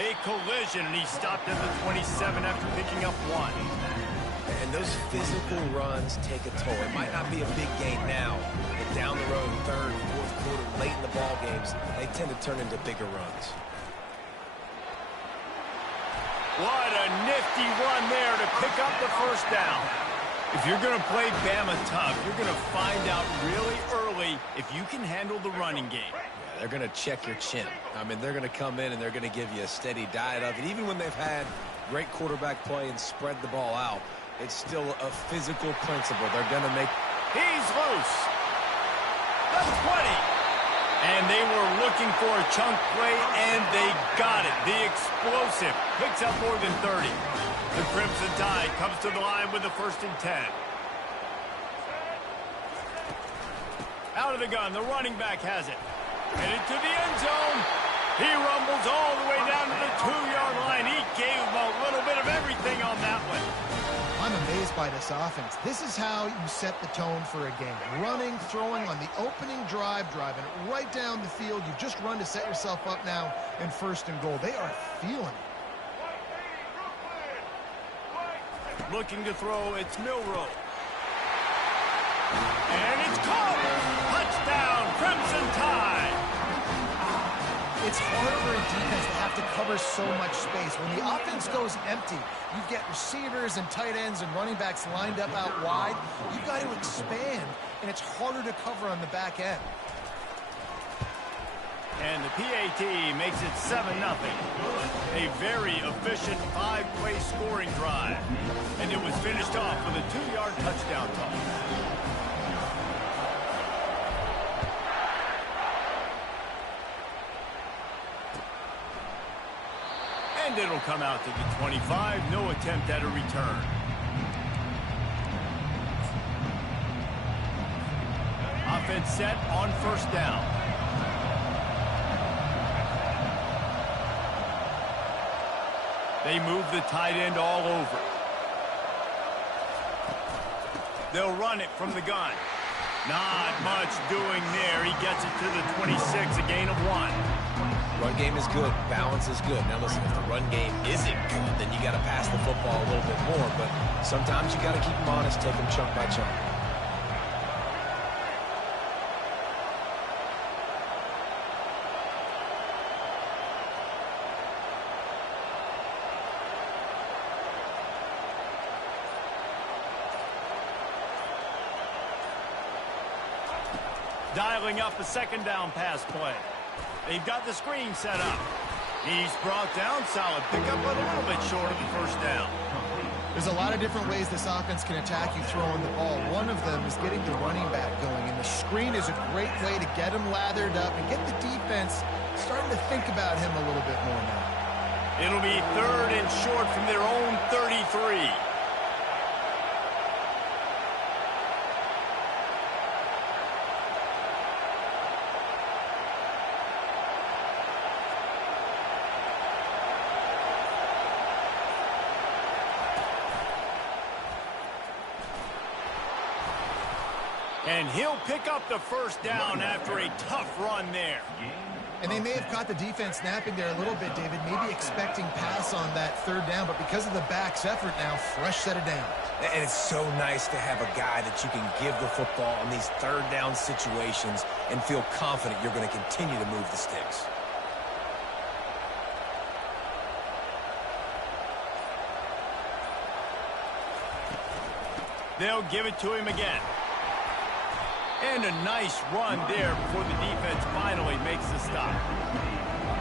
A collision, and he stopped at the 27 after picking up 1. And those physical runs take a toll. It might not be a big gain now, but down the road, third, fourth quarter, late in the ball games, they tend to turn into bigger runs. What a nifty run there to pick up the first down. If you're going to play Bama tough, you're going to find out really early if you can handle the running game. Yeah, they're going to check your chin. I mean, they're going to come in and they're going to give you a steady diet of it. Even when they've had great quarterback play and spread the ball out, it's still a physical principle. They're going to make... He's loose. The 20. And they were looking for a chunk play, and they got it. The explosive picks up more than 30. The Crimson Tide comes to the line with the 1st and 10. Out of the gun, the running back has it. Headed to the end zone. He rumbles all the way down to the 2-yard line. He gave him a little bit of everything on that one. I'm amazed by this offense. This is how you set the tone for a game. Running, throwing on the opening drive, driving it right down the field. You just run to set yourself up now in 1st and goal. They are feeling it. Looking to throw, it's Milrow. And it's caught! Touchdown, Crimson Tide! It's hard for a defense to have to cover so much space. When the offense goes empty, you get receivers and tight ends and running backs lined up out wide. You've got to expand, and it's harder to cover on the back end. And the PAT makes it 7-0. A very efficient 5-play scoring drive. And it was finished off with a 2-yard touchdown toss. And it'll come out to the 25. No attempt at a return. Offense set on 1st down. They move the tight end all over. They'll run it from the gun. Not much doing there. He gets it to the 26, a gain of 1. Run game is good. Balance is good. Now, listen, if the run game isn't good, then you got to pass the football a little bit more. But sometimes you got to keep them honest, take them chunk by chunk. Dialing up a 2nd down pass play. They've got the screen set up. He's brought down. Solid pickup, but a little bit short of the 1st down. There's a lot of different ways this offense can attack you throwing the ball. One of them is getting the running back going, and the screen is a great way to get him lathered up and get the defense starting to think about him a little bit more now. It'll be 3rd and short from their own 33. And he'll pick up the 1st down after a tough run there. And they may have caught the defense napping there a little bit, David, maybe expecting pass on that 3rd down, but because of the back's effort now, fresh set of downs. And it's so nice to have a guy that you can give the football in these 3rd down situations and feel confident you're going to continue to move the sticks. They'll give it to him again. And a nice run there before the defense finally makes the stop.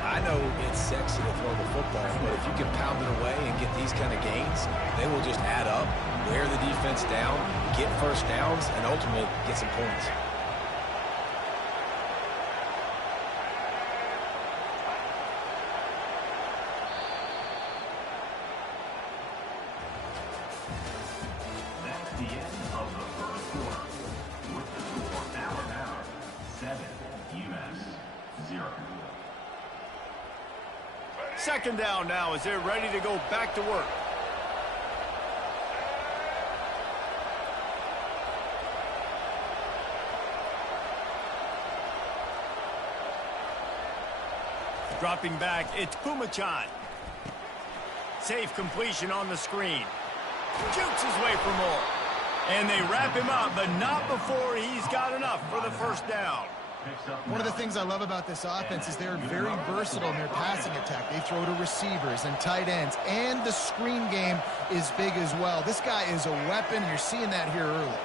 I know it's sexy to throw the football, but if you can pound it away and get these kind of gains, they will just add up, wear the defense down, get 1st downs, and ultimately get some points. That's the end of the 1st quarter. With the score Alabama 7, US 0. 2nd down now as they're ready to go back to work. Dropping back, it's Ncaa. Safe completion on the screen. Jukes his way for more. And they wrap him up, but not before he's got enough for the first down. One of the things I love about this offense is they're very versatile in their passing attack. They throw to receivers and tight ends, and the screen game is big as well. This guy is a weapon, and you're seeing that here early.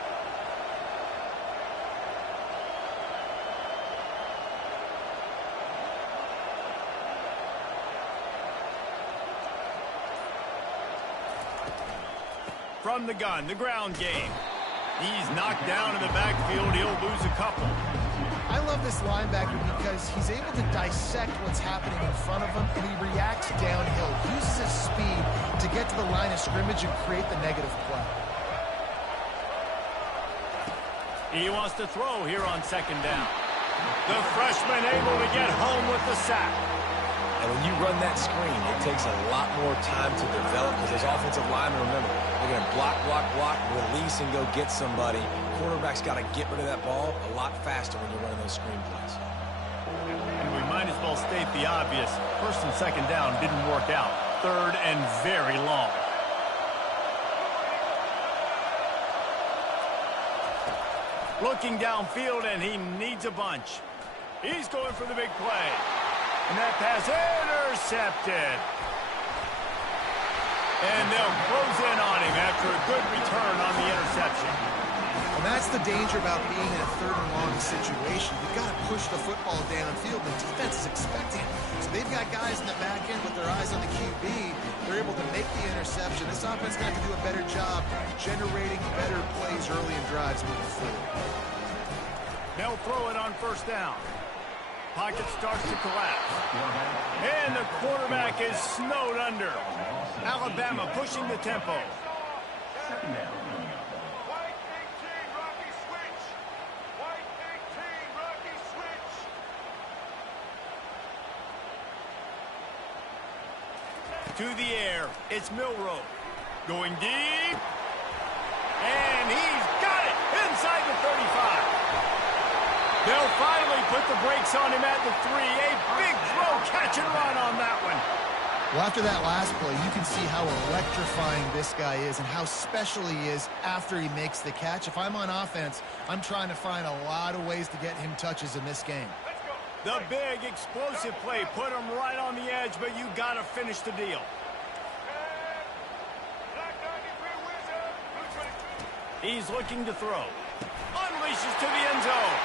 From the gun, the ground game. He's knocked down in the backfield. He'll lose a couple. I love this linebacker because he's able to dissect what's happening in front of him, and he reacts downhill, uses his speed to get to the line of scrimmage and create the negative play. He wants to throw here on second down. The freshman able to get home with the sack. And when you run that screen, it takes a lot more time to develop because those offensive linemen, remember, they're going to block, release, and go get somebody. Quarterback's got to get rid of that ball a lot faster when you're running those screen plays. And we might as well state the obvious. First and second down didn't work out. Third and very long. Looking downfield, and he needs a bunch. He's going for the big play. And that pass intercepted. And they'll close in on him after a good return on the interception. And that's the danger about being in a third and long situation. You've got to push the football downfield. The defense is expecting it. So they've got guys in the back end with their eyes on the QB. They're able to make the interception. This offense is going to have to do a better job generating better plays early in drives moving forward. They'll throw it on first down. Pocket starts to collapse. And the quarterback is snowed under. Alabama pushing the tempo. Second down. White 18, Rocky switch. White 18, Rocky switch. To the air, it's Milroe. Going deep. And he's got it inside the 35. They'll finally put the brakes on him at the 3. A big throw, catch and run on that one. Well, after that last play, you can see how electrifying this guy is and how special he is after he makes the catch. If I'm on offense, I'm trying to find a lot of ways to get him touches in this game. The big explosive play put him right on the edge, but you got to finish the deal. Black 93 Wizard. Blue 22. He's looking to throw. Unleashes to the end zone.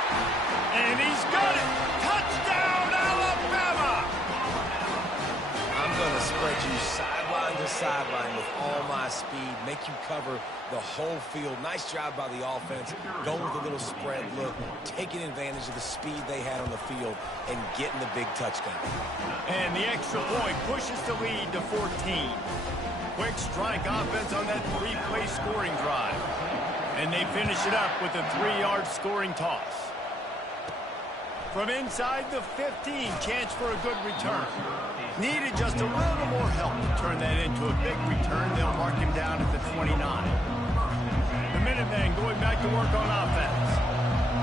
And he's got it. Touchdown, Alabama! I'm going to spread you sideline to sideline with all my speed, make you cover the whole field. Nice job by the offense, going with a little spread look, taking advantage of the speed they had on the field, and getting the big touchdown. And the extra point pushes the lead to 14. Quick strike offense on that 3-play scoring drive. And they finish it up with a 3-yard scoring toss. From inside the 15, chance for a good return. Needed just a little more help to turn that into a big return. They'll mark him down at the 29. The Minutemen going back to work on offense.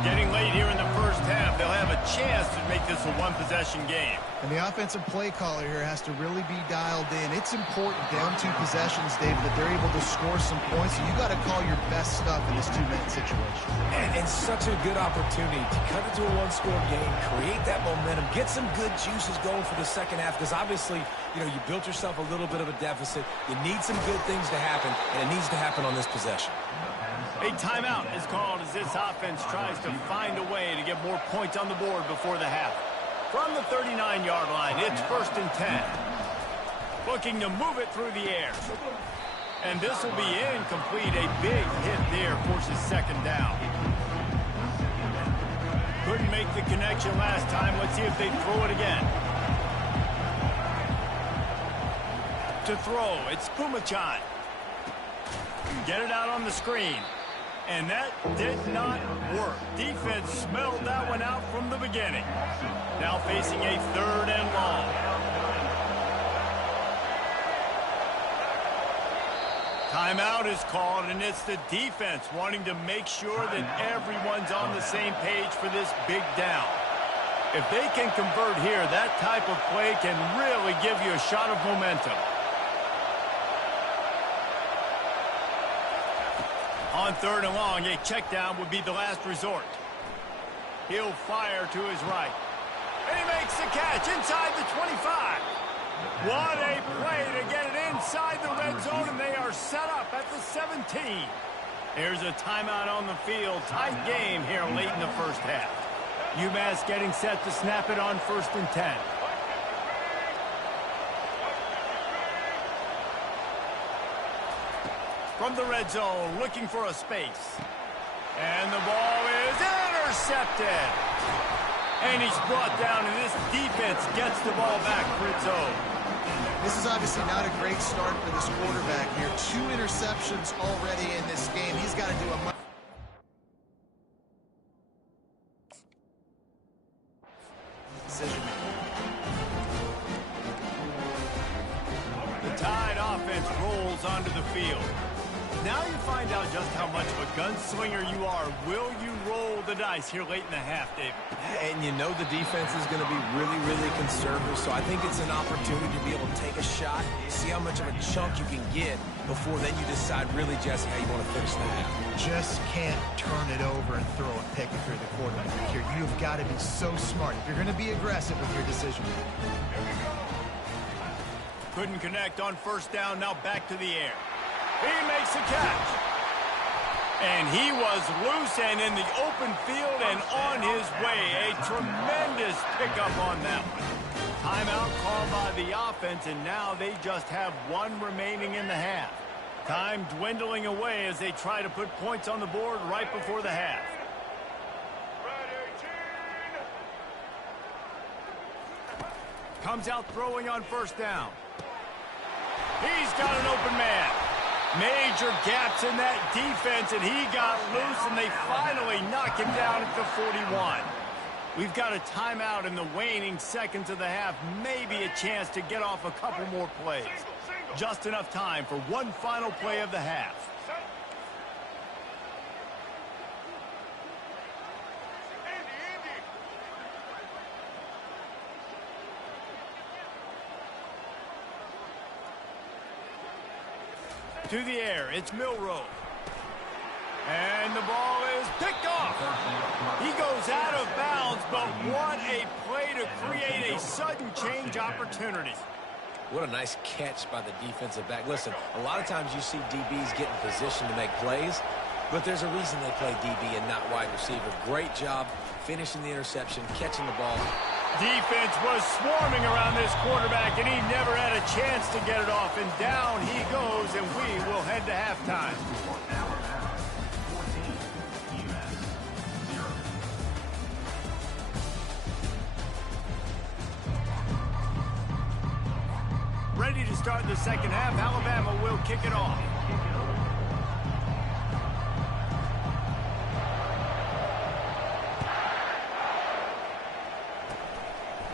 Getting late here in the first half, they'll have a chance to make this a one-possession game. And the offensive play caller here has to really be dialed in. It's important down 2 possessions, David, that they're able to score some points. So you got to call your best stuff in this 2-minute situation. And such a good opportunity to cut it to a one-score game, create that momentum, get some good juices going for the second half, because obviously, you know, you built yourself a little bit of a deficit. You need some good things to happen, and it needs to happen on this possession. A timeout is called as this offense tries to find a way to get more points on the board before the half. From the 39-yard line, it's 1st and 10. Looking to move it through the air. And this will be incomplete. A big hit there forces second down. Couldn't make the connection last time. Let's see if they throw it again. To throw, it's Pumachan. Get it out on the screen. And that did not work. Defense smelled that one out from the beginning. Now facing a 3rd and long. Timeout is called, and it's the defense wanting to make sure that everyone's on the same page for this big down. If they can convert here, that type of play can really give you a shot of momentum. On 3rd and long, a check down would be the last resort. He'll fire to his right. And he makes the catch inside the 25. What a play to get it inside the red zone, and they are set up at the 17. There's a timeout on the field. Tight game here late in the first half. UMass getting set to snap it on 1st and 10. From the red zone, looking for a space. And the ball is intercepted. And he's brought down, and this defense gets the ball back for its own. This is obviously not a great start for this quarterback here. 2 interceptions already in this game. He's got to do a decision making. The Tide offense rolls onto the field. Now you find out just how much of a gunslinger you are. Will you roll the dice here late in the half, Dave? And you know the defense is going to be really, really conservative, so I think it's an opportunity to be able to take a shot, see how much of a chunk you can get before then you decide really, Jesse, how you want to finish the half. Just can't turn it over and throw a pick if you're the quarterback here. You've got to be so smart if you're going to be aggressive with your decision. Couldn't connect on 1st down, now back to the air. He makes a catch. And he was loose and in the open field and on his way. A tremendous pickup on that one. Timeout called by the offense, and now they just have 1 remaining in the half. Time dwindling away as they try to put points on the board right before the half. Comes out throwing on 1st down. He's got an open man. Major gaps in that defense, and he got loose, and they finally knock him down at the 41. We've got a timeout in the waning seconds of the half. Maybe a chance to get off a couple more plays. Just enough time for one final play of the half. To the air, it's Milroe. And the ball is picked off. He goes out of bounds, but what a play to create a sudden change opportunity. What a nice catch by the defensive back. Listen, a lot of times you see DBs get in position to make plays, but there's a reason they play DB and not wide receiver. Great job finishing the interception, catching the ball. Defense was swarming around this quarterback, and he never had a chance to get it off. And down he goes, and we will head to halftime. Ready to start the second half. Alabama will kick it off.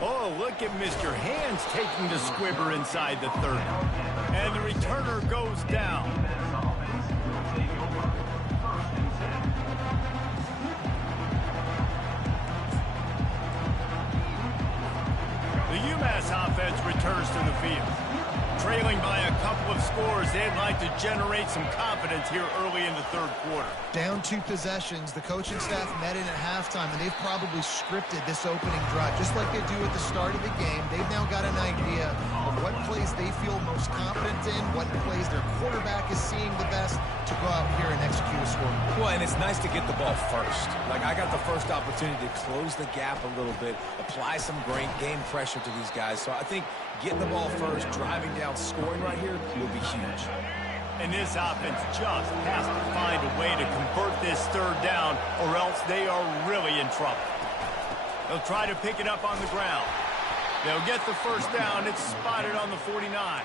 Oh, look at Mr. Hands taking the squibber inside the 30. And the returner goes down. The UMass offense returns to the field. Trailing by a couple of scores, they'd like to generate some confidence here early in the 3rd quarter. Down 2 possessions, the coaching staff met in at halftime, and they've probably scripted this opening drive. Just like they do at the start of the game, they've now got an idea of what plays they feel most confident in, what plays their quarterback is seeing the best to go out here and execute a score. Well, and it's nice to get the ball first. Like, I got the first opportunity to close the gap a little bit, apply some great game pressure to these guys. So I think getting the ball first, driving down, scoring right here will be huge. And this offense just has to find a way to convert this 3rd down, or else they are really in trouble. They'll try to pick it up on the ground. They'll get the 1st down. It's spotted on the 49.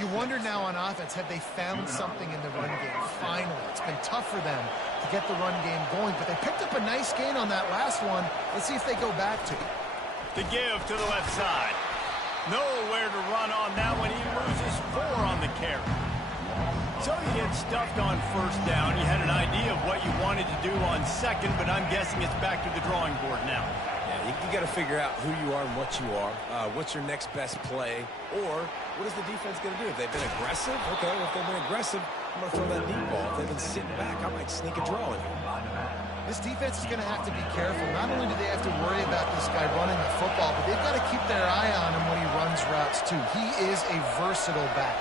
You wonder now on offense, have they found something in the run game? Finally, it's been tough for them to get the run game going, but they picked up a nice gain on that last one. Let's see if they go back to it. The give to the left side. Nowhere to run on that one. He loses 4 on the carry. So you get stuffed on 1st down. You had an idea of what you wanted to do on 2nd, but I'm guessing it's back to the drawing board now. Yeah, you got to figure out who you are and what you are. What's your next best play? Or what is the defense going to do? If they've been aggressive, okay, well, if they've been aggressive, I'm going to throw that deep ball. If they've been sitting back, I might sneak a draw in here. This defense is going to have to be careful. Not only do they have to worry about this guy running the football, but they've got to keep their eye on him when he runs routes too. He is a versatile back.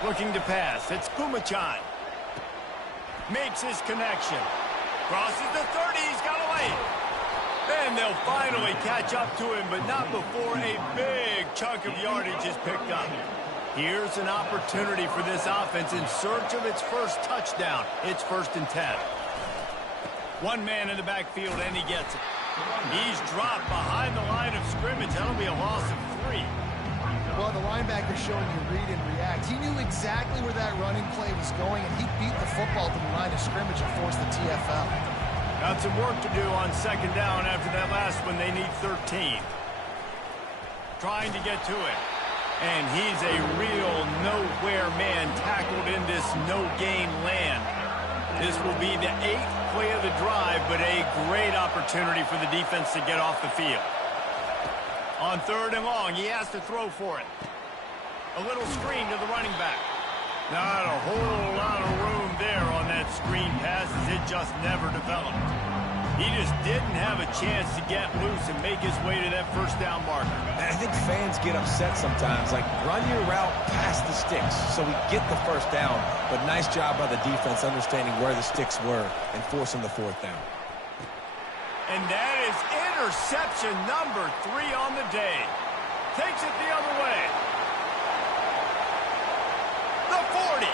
Looking to pass. It's Ncaa. Makes his connection. Crosses the 30. He's got away. And they'll finally catch up to him, but not before a big chunk of yardage is picked up. Here's an opportunity for this offense in search of its first touchdown. It's 1st and 10. One man in the backfield, and he gets it. He's dropped behind the line of scrimmage. That'll be a loss of 3. Well, the linebacker's showing you read and react. He knew exactly where that running play was going, and he beat the football to the line of scrimmage and forced the TFL. Got some work to do on 2nd down after that last one. They need 13. Trying to get to it. And he's a real nowhere man tackled in this no-gain land. This will be the 8th play of the drive, but a great opportunity for the defense to get off the field. On 3rd and long, he has to throw for it. A little screen to the running back. Not a whole lot of room there on that screen pass as it just never developed. He just didn't have a chance to get loose and make his way to that 1st down marker. And I think fans get upset sometimes, like run your route past the sticks so we get the 1st down, but nice job by the defense understanding where the sticks were and forcing the 4th down. And that is interception number 3 on the day. Takes it the other way. The 40.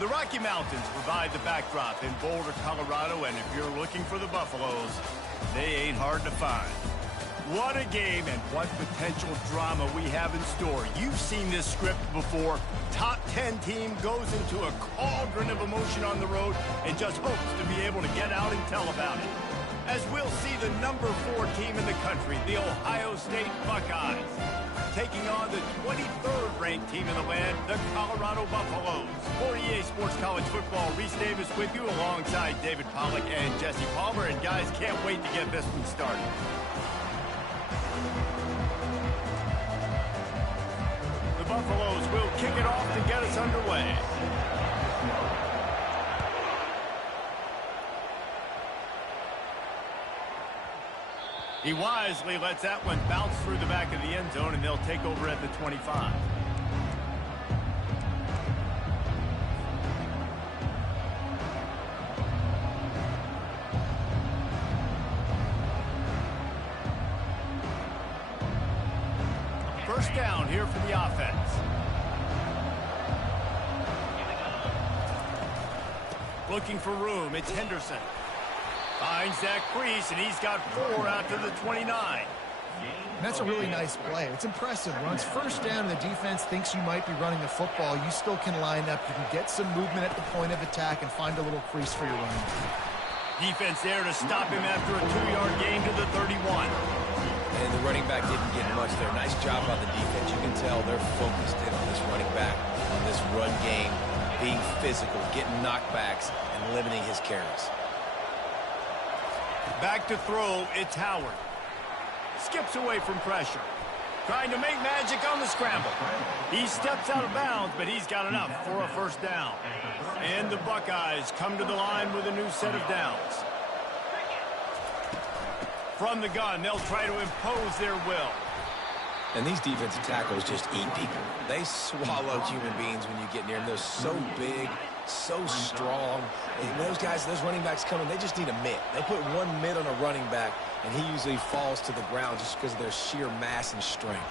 The Rocky Mountains provide the backdrop in Boulder, Colorado, and if you're looking for the Buffaloes, they ain't hard to find. What a game and what potential drama we have in store. You've seen this script before. Top 10 team goes into a cauldron of emotion on the road and just hopes to be able to get out and tell about it. As we'll see the number 4 team in the country, the Ohio State Buckeyes, taking on the 23rd ranked team in the land, the Colorado Buffaloes. For EA Sports College Football, Reese Davis with you alongside David Pollack and Jesse Palmer. And guys, can't wait to get this one started. The Buffaloes will kick it off to get us underway. He wisely lets that one bounce through the back of the end zone, and they'll take over at the 25. First down here for the offense. Looking for room, it's Henderson. Finds that crease, and he's got 4 out to the 29. And that's a really nice play. It's impressive. Runs first down, and the defense thinks you might be running the football. You still can line up. You can get some movement at the point of attack and find a little crease for your running. Defense there to stop him after a 2-yard gain to the 31. And the running back didn't get much there. Nice job by the defense. You can tell they're focused in on this running back, on this run game, being physical, getting knockbacks, and limiting his carries. Back to throw, it's Howard. Skips away from pressure. Trying to make magic on the scramble. He steps out of bounds, but he's got enough for a first down. And the Buckeyes come to the line with a new set of downs. From the gun, they'll try to impose their will. And these defensive tackles just eat people. They swallow human beings when you get near them. They're so big, so strong. And those guys, those running backs coming, they just need a mitt. They put one mitt on a running back, and he usually falls to the ground just because of their sheer mass and strength.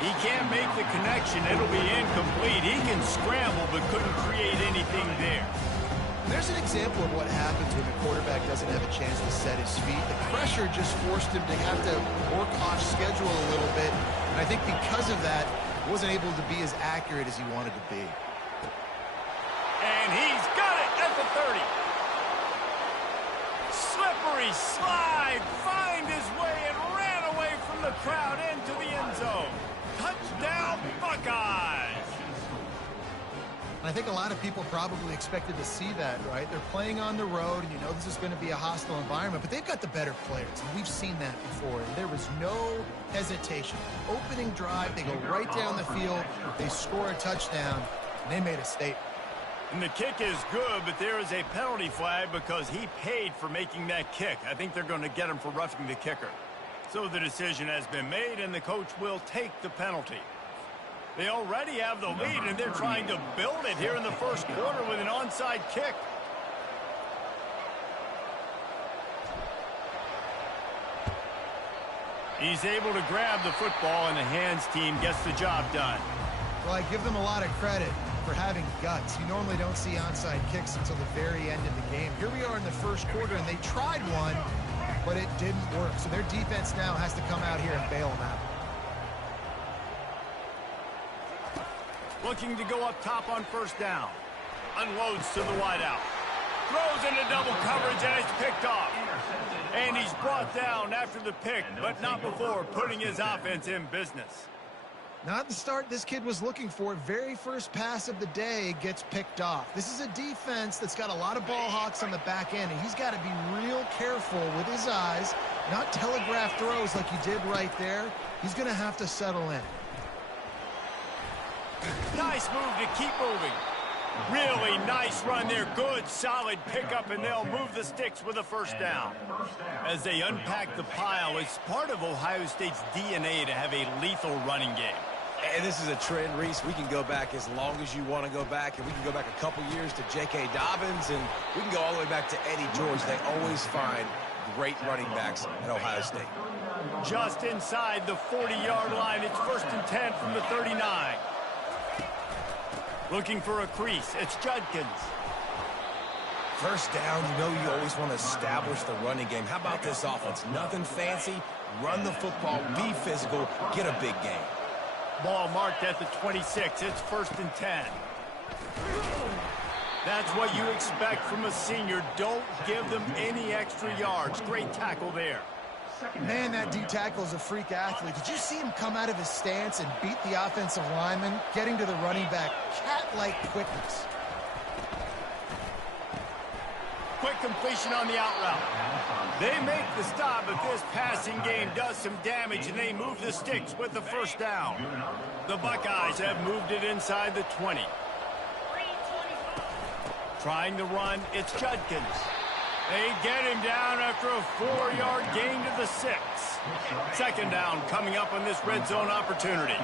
He can't make the connection. It'll be incomplete. He can scramble, but couldn't create anything there. There's an example of what happens when the quarterback doesn't have a chance to set his feet. The pressure just forced him to have to work off schedule a little bit. And I think because of that, he wasn't able to be as accurate as he wanted to be. And he's got it at the 30. Slippery slide, find his way and ran away from the crowd into the end zone. Touchdown, Buckeyes! I think a lot of people probably expected to see that, right? They're playing on the road, and you know this is going to be a hostile environment, but they've got the better players, and we've seen that before. There was no hesitation. Opening drive, they go right down the field, they score a touchdown, and they made a statement. And the kick is good, but there is a penalty flag because he paid for making that kick. I think they're going to get him for roughing the kicker. So the decision has been made, and the coach will take the penalty. They already have the lead, and they're trying to build it here in the first quarter with an onside kick. He's able to grab the football, and the hands team gets the job done. Well, I give them a lot of credit for having guts. You normally don't see onside kicks until the very end of the game. Here we are in the first quarter, and they tried one, but it didn't work. So their defense now has to come out here and bail them out. Looking to go up top on first down. Unloads to the wideout. Throws into double coverage, and it's picked off. And he's brought down after the pick, but not before putting his offense in business. Not the start this kid was looking for. Very first pass of the day gets picked off. This is a defense that's got a lot of ball hawks on the back end, and he's got to be real careful with his eyes, not telegraph throws like he did right there. He's going to have to settle in. Nice move to keep moving. Really nice run there. Good, solid pickup, and they'll move the sticks with a first down. As they unpack the pile, it's part of Ohio State's DNA to have a lethal running game. And this is a trend, Reese. We can go back as long as you want to go back, and we can go back a couple years to J.K. Dobbins, and we can go all the way back to Eddie George. They always find great running backs at Ohio State. Just inside the 40-yard line. It's 1st and 10 from the 39. Looking for a crease. It's Judkins. First down, you know you always want to establish the running game. How about this offense? Nothing fancy. Run the football, be physical, get a big gain. Ball marked at the 26. It's 1st and 10. That's what you expect from a senior. Don't give them any extra yards. Great tackle there. Man, that D-tackle is a freak athlete. Did you see him come out of his stance and beat the offensive lineman, getting to the running back? Cat-like quickness. Quick completion on the out route. They make the stop, but this passing game does some damage, and they move the sticks with the first down. The Buckeyes have moved it inside the 20. Trying to run, it's Judkins. They get him down after a 4-yard gain to the 6. Second down coming up on this red zone opportunity.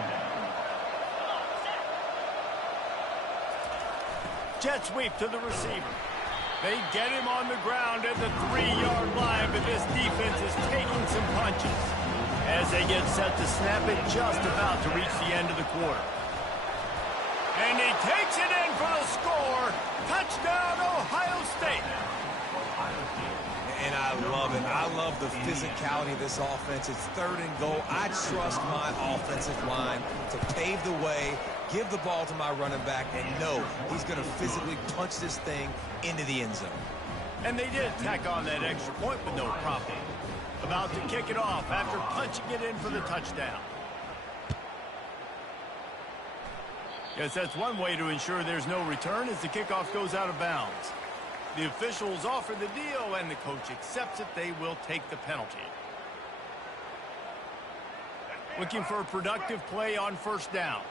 Jet sweep to the receiver. They get him on the ground at the 3-yard line, but this defense is taking some punches as they get set to snap it just about to reach the end of the quarter. And he takes it in for the score. Touchdown, Ohio State. And I love it. I love the physicality of this offense. It's 3rd and goal. I trust my offensive line to pave the way, give the ball to my running back, and know he's going to physically punch this thing into the end zone. And they did tack on that extra point, but no problem. About to kick it off after punching it in for the touchdown. Guess that's one way to ensure there's no return as the kickoff goes out of bounds. The officials offer the deal, and the coach accepts it. They will take the penalty. Looking for a productive play on first down.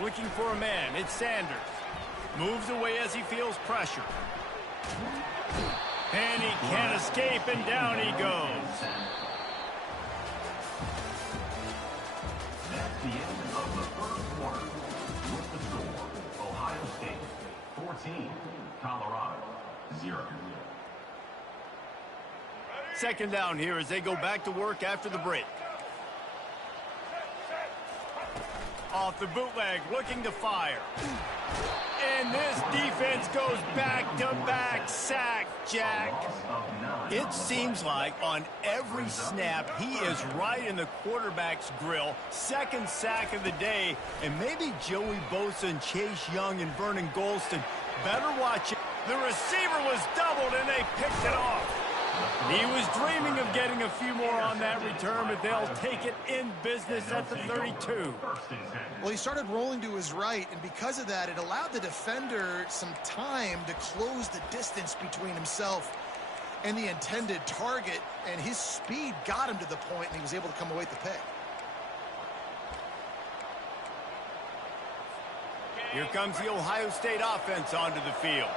Looking for a man. It's Sanders. Moves away as he feels pressure. And he can't escape, and down he goes. That's the end of the first quarter. With the score, Ohio State 14, Colorado 0. Second down here as they go back to work after the break. Off the bootleg, looking to fire. And this defense goes back-to-back sack, Jack. It seems like on every snap, he is right in the quarterback's grill. Second sack of the day. And maybe Joey Bosa and Chase Young and Vernon Golston better watch it. The receiver was doubled, and they picked it off. He was dreaming of getting a few more on that return, but they'll take it in business at the 32. Well, he started rolling to his right, and because of that, it allowed the defender some time to close the distance between himself and the intended target, and his speed got him to the point, and he was able to come away with the pick. Here comes the Ohio State offense onto the field.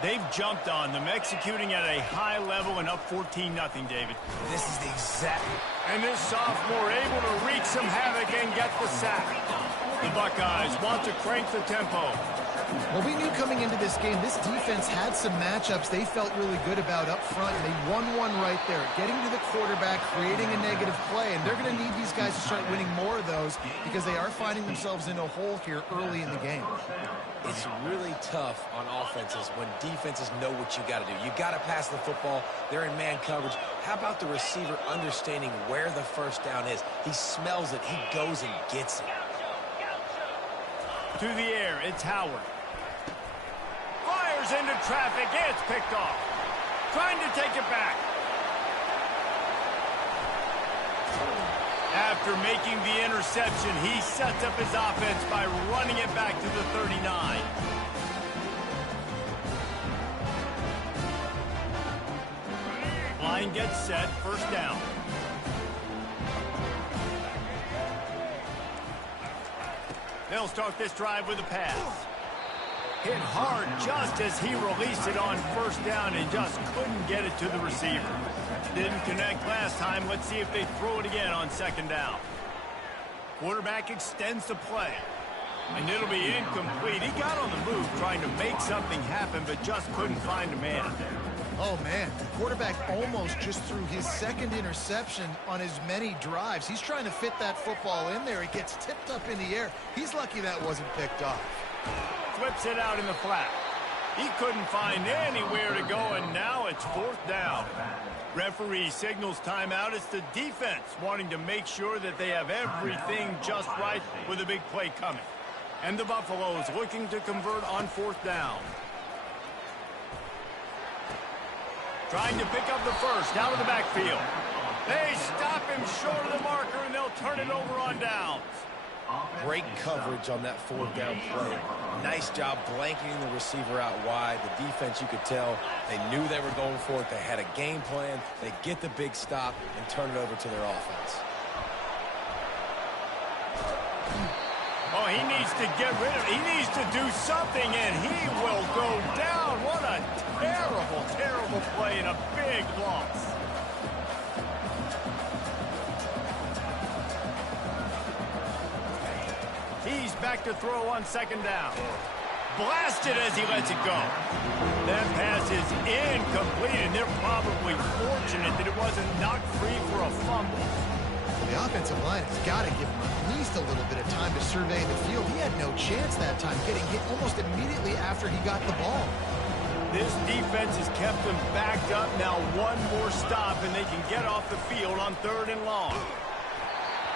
They've jumped on them, executing at a high level and up 14-0, David. This is the exact... And this sophomore able to wreak some havoc and get the sack. The Buckeyes want to crank the tempo. Well, we knew coming into this game, this defense had some matchups they felt really good about up front, and they won one right there, getting to the quarterback, creating a negative play, and they're going to need these guys to start winning more of those because they are finding themselves in a hole here early in the game. It's really tough on offenses when defenses know what you got to do. You got to pass the football. They're in man coverage. How about the receiver understanding where the first down is? He smells it. He goes and gets it. To the air, it's Howard. Fires into traffic. It's picked off. Trying to take it back. After making the interception, he sets up his offense by running it back to the 39. Line gets set, first down. They'll start this drive with a pass. Hit hard just as he released it on first down and just couldn't get it to the receiver. Didn't connect last time. Let's see if they throw it again on second down. Quarterback extends the play. And it'll be incomplete. He got on the move trying to make something happen, but just couldn't find a man. Oh, man, the quarterback almost just threw his second interception on as many drives. He's trying to fit that football in there. It gets tipped up in the air. He's lucky that wasn't picked off. Flips it out in the flat. He couldn't find anywhere to go, and now it's fourth down. Referee signals timeout. It's the defense wanting to make sure that they have everything just right with a big play coming. And the Buffaloes looking to convert on fourth down. Trying to pick up the first out of the backfield. They stop him short of the marker, and they'll turn it over on downs. Great coverage on that fourth down play. Nice job blanketing the receiver out wide. The defense, you could tell, they knew they were going for it. They had a game plan. They get the big stop and turn it over to their offense. Oh, he needs to get rid of it. He needs to do something, and he will go down. What a terrible, terrible play and a big loss. He's back to throw on second down. Blasted as he lets it go. That pass is incomplete, and they're probably fortunate that it wasn't knocked free for a fumble. The offensive line has got to give him at least a little bit of time to survey the field. He had no chance that time, getting hit almost immediately after he got the ball. This defense has kept them backed up. Now one more stop, and they can get off the field on third and long.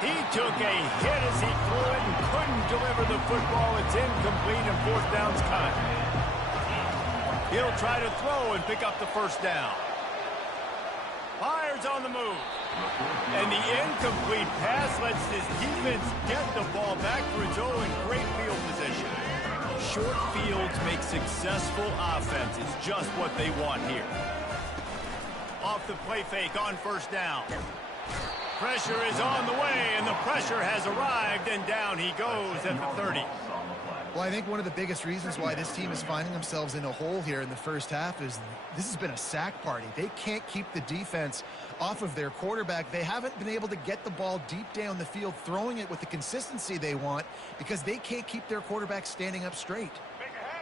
He took a hit as he threw it and couldn't deliver the football. It's incomplete, and fourth down's cut. He'll try to throw and pick up the first down. Fires on the move. And the incomplete pass lets this defense get the ball back for its own in great field position. Short fields make successful offense. It's just what they want here. Off the play fake on first down. Pressure is on the way, and the pressure has arrived, and down he goes at the 30. Well, I think one of the biggest reasons why this team is finding themselves in a hole here in the first half is this has been a sack party. They can't keep the defense off of their quarterback. They haven't been able to get the ball deep down the field, throwing it with the consistency they want because they can't keep their quarterback standing up straight.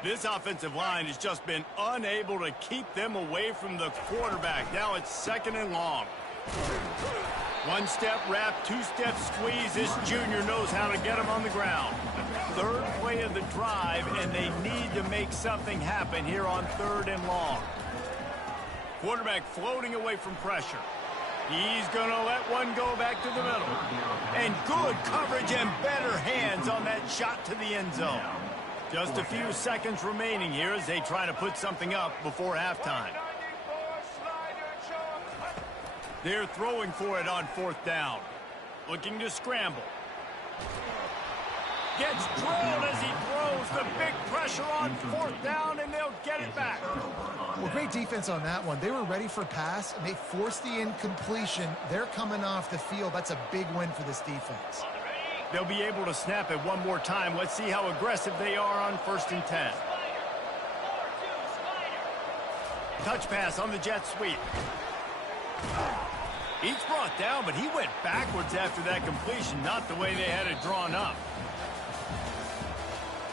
This offensive line has just been unable to keep them away from the quarterback. Now it's 2nd and long. One-step wrap, two-step squeeze. This junior knows how to get him on the ground. Third play of the drive, and they need to make something happen here on 3rd and long. Quarterback floating away from pressure. He's going to let one go back to the middle. And good coverage and better hands on that shot to the end zone. Just a few seconds remaining here as they try to put something up before halftime. They're throwing for it on 4th down. Looking to scramble. Gets drilled as he throws. The big pressure on 4th down, and they'll get it back. Well, great defense on that one. They were ready for pass, and they forced the incompletion. They're coming off the field. That's a big win for this defense. They'll be able to snap it one more time. Let's see how aggressive they are on 1st and 10. Touch pass on the jet sweep. He's brought down, but he went backwards after that completion, not the way they had it drawn up.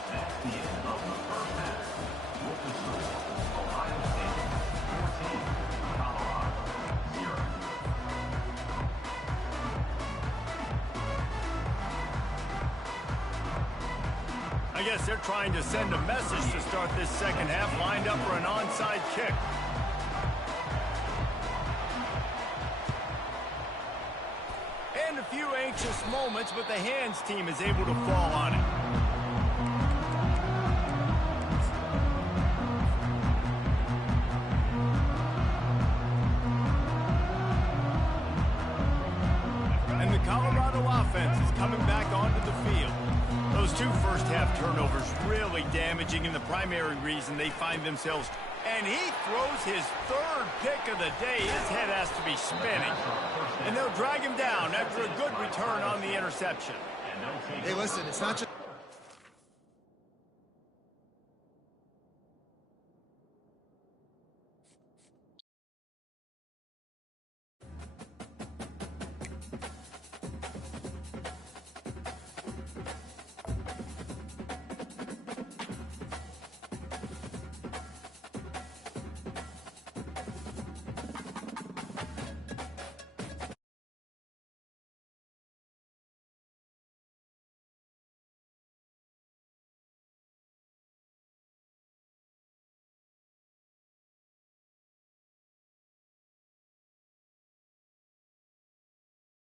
That's the end of the first half. With the score, Ohio State 14, Colorado 0. I guess they're trying to send a message to start this second half, lined up for an onside kick. And a few anxious moments, but the hands team is able to fall on it. And the Colorado offense is coming back onto the field. Those 2 first-half turnovers really damaging, and the primary reason they find themselves. And he throws his 3rd pick of the day. His head has to be spinning. And they'll drag him down after a good return on the interception. Hey, listen, it's not just